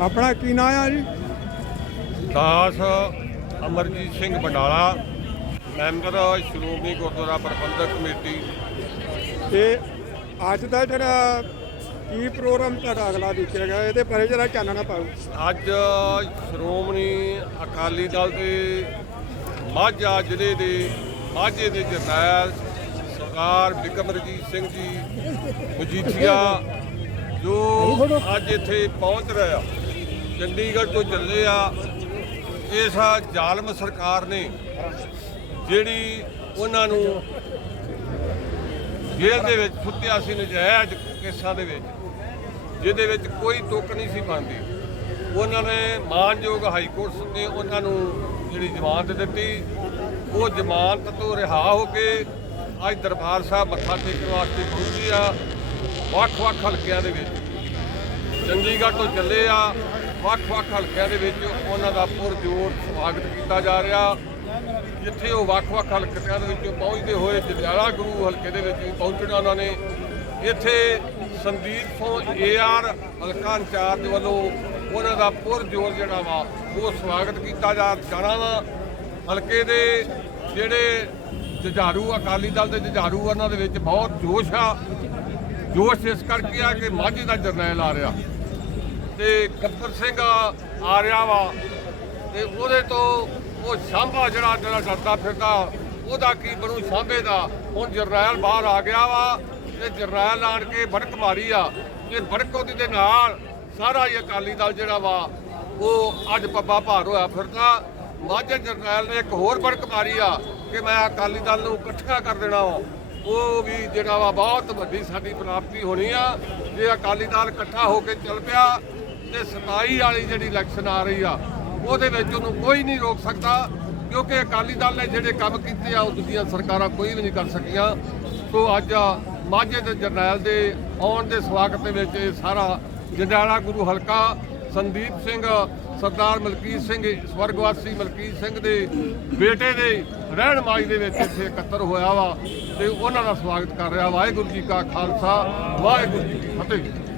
ਆਪਣਾ ਕੀ ਨਾਂ ਆ ਜੀ? ਦਾਸ ਅਮਰਜੀਤ ਸਿੰਘ ਬੰਡਾਲਾ ਮੈਂਬਰ ਸ਼੍ਰੋਮਣੀ ਗੁਰਦੁਆਰਾ ਪ੍ਰਬੰਧਕ ਕਮੇਟੀ। ਤੇ ਅੱਜ ਦਾ ਜਿਹੜਾ ਕੀ ਪ੍ਰੋਗਰਾਮ ਤੁਹਾਡਾ ਅਗਲਾ ਲਿਖਿਆ ਗਿਆ ਇਹਦੇ ਬਾਰੇ ਜਰਾ ਚਾਨਣਾ ਪਾਓ। ਅੱਜ ਸ਼੍ਰੋਮਣੀ ਅਕਾਲੀ ਦਲ ਦੇ ਮਾਝਾ ਜ਼ਿਲ੍ਹੇ ਦੇ ਮਾਝੇ ਦੇ ਜਰਨੈਲ ਸਰਦਾਰ ਬਿਕਮਰਜੀਤ ਸਿੰਘ ਜੀ ਮਜੀਠੀਆ ਜੋ ਅੱਜ ਇੱਥੇ ਪਹੁੰਚ ਰਹੇ ਚੰਡੀਗੜ੍ਹ ਤੋਂ ਚੱਲੇ ਆ, ਇਸ ਜ਼ਾਲਮ ਸਰਕਾਰ ਨੇ ਜਿਹੜੀ ਉਹਨਾਂ ਨੂੰ ਜੇਲ੍ਹ ਦੇ ਵਿੱਚ ਸੁੱਤਿਆ ਸੀ, ਨਜਾਇਜ਼ ਕੇਸਾਂ ਦੇ ਵਿੱਚ, ਜਿਹਦੇ ਵਿੱਚ ਕੋਈ ਤੁੱਕ ਨਹੀਂ ਸੀ ਬਣਦੀ। ਉਹਨਾਂ ਨੇ ਮਾਨਯੋਗ ਹਾਈ ਕੋਰਟ ਨੇ ਉਹਨਾਂ ਨੂੰ ਜਿਹੜੀ ਜ਼ਮਾਨਤ ਦਿੱਤੀ, ਉਹ ਜ਼ਮਾਨਤ ਤੋਂ ਰਿਹਾ ਹੋ ਕੇ ਅੱਜ ਦਰਬਾਰ ਸਾਹਿਬ ਮੱਥਾ ਟੇਕਣ ਵਾਸਤੇ ਪਹੁੰਚੀ ਆ, ਵੱਖ-ਵੱਖ ਹਲਕਿਆਂ ਦੇ ਵਿੱਚ। ਚੰਡੀਗੜ੍ਹ ਤੋਂ ਚੱਲੇ ਆ ਵੱਖ-ਵੱਖ ਹਲਕਿਆਂ ਦੇ ਵਿੱਚ ਉਹਨਾਂ ਦਾ ਪੁਰਜੋਰ ਸਵਾਗਤ ਕੀਤਾ ਜਾ ਰਿਹਾ। ਜਿੱਥੇ ਉਹ ਵੱਖ-ਵੱਖ ਹਲਕਿਆਂ ਦੇ ਵਿੱਚ ਪਹੁੰਚਦੇ ਹੋਏ ਜੰਡਿਆਲਾ ਗੁਰੂ ਹਲਕੇ ਦੇ ਵਿੱਚ ਪਹੁੰਚਣਾ ਉਹਨਾਂ ਨੇ। ਇੱਥੇ ਸੰਦੀਪ ਤੋਂ ਏਆਰ ਹਲਕਾ ਇੰਚਾਰਜ ਵੱਲੋਂ ਉਹਨਾਂ ਦਾ ਪੁਰਜੋਰ ਜਿਹੜਾ ਵਾ, ਉਹ ਸਵਾਗਤ ਕੀਤਾ ਜਾ ਜਾਣਾ ਵਾ। ਹਲਕੇ ਦੇ ਜਿਹੜੇ ਜੁਝਾਰੂ ਅਕਾਲੀ ਦਲ ਦੇ ਜੁਝਾਰੂ ਉਹਨਾਂ ਦੇ ਵਿੱਚ ਬਹੁਤ ਜੋਸ਼ ਆ। ਜੋਸ਼ ਇਸ ਕਰਕੇ ਆ ਕਿ ਮਾਝੇ ਦਾ ਜਰਨੈਲ ਆ ਰਿਹਾ। ਤੇ ਕੱਪਰ ਸਿੰਘ ਆ ਰਿਹਾ ਵਾ ਤੇ ਉਹਦੇ ਤੋਂ ਉਹ ਸ਼ਾਂਭਾ ਜਿਹੜਾ ਜਿਹੜਾ ਡਰਦਾ ਫਿਰਦਾ, ਉਹਦਾ ਕੀ ਬਣੂ ਸ਼ਾਂਭੇ ਦਾ? ਹੁਣ ਜਰਨੈਲ ਬਾਹਰ ਆ ਗਿਆ ਵਾ ਤੇ ਜਰਨੈਲ ਆਣ ਕੇ ਭੜਕ ਮਾਰੀ ਆ। ਤੇ ਭੜਕ ਉਹਦੀ ਦੇ ਨਾਲ ਸਾਰਾ ਹੀ ਅਕਾਲੀ ਦਲ ਜਿਹੜਾ ਵਾ, ਉਹ ਅੱਜ ਪੱਬਾ ਭਾਰ ਹੋਇਆ ਫਿਰਦਾ। ਮਾਝੇ ਜਰਨੈਲ ਨੇ ਇੱਕ ਹੋਰ ਭੜਕ ਮਾਰੀ ਆ ਕਿ ਮੈਂ ਅਕਾਲੀ ਦਲ ਨੂੰ ਇਕੱਠਾ ਕਰ ਦੇਣਾ ਵਾ। ਉਹ ਵੀ ਜਿਹੜਾ ਵਾ ਬਹੁਤ ਵੱਡੀ ਸਾਡੀ ਪ੍ਰਾਪਤੀ ਹੋਣੀ ਆ। ਜੇ ਅਕਾਲੀ ਦਲ ਇਕੱਠਾ ਹੋ ਕੇ ਚੱਲ ਪਿਆ ਤੇ 27 ਵਾਲੀ ਜਿਹੜੀ ਇਲੈਕਸ਼ਨ ਆ ਰਹੀ ਆ, ਉਹਦੇ ਵਿੱਚ ਉਹਨੂੰ ਕੋਈ ਨਹੀਂ ਰੋਕ ਸਕਦਾ, ਕਿਉਂਕਿ ਅਕਾਲੀ ਦਲ ਨੇ ਜਿਹੜੇ ਕੰਮ ਕੀਤੇ ਆ, ਉਹ ਦੂਜੀਆਂ ਸਰਕਾਰਾਂ ਕੋਈ ਵੀ ਨਹੀਂ ਕਰ ਸਕੀਆਂ। ਸੋ ਅੱਜ ਮਾਝੇ ਦੇ ਜਰਨੈਲ ਦੇ ਆਉਣ ਦੇ ਸਵਾਗਤ ਦੇ ਵਿੱਚ ਇਹ ਸਾਰਾ ਜੰਡਿਆਲਾ ਗੁਰੂ ਹਲਕਾ ਸੰਦੀਪ ਸਿੰਘ, ਸਰਦਾਰ ਮਲਕੀਤ ਸਿੰਘ, ਸਵਰਗਵਾਸੀ ਮਲਕੀਤ ਸਿੰਘ ਦੇ ਬੇਟੇ ਦੇ ਰਹਿਣ ਮਾਈ ਦੇ ਵਿੱਚ ਇੱਥੇ ਇਕੱਤਰ ਹੋਇਆ ਵਾ, ਤੇ ਉਹਨਾਂ ਦਾ ਸਵਾਗਤ ਕਰ ਰਿਹਾ ਵਾਹਿਗੁਰੂ ਜੀ ਕਾ ਖਾਲਸਾ, ਵਾਹਿਗੁਰੂ ਜੀ ਕੀ ਫਤਿਹ।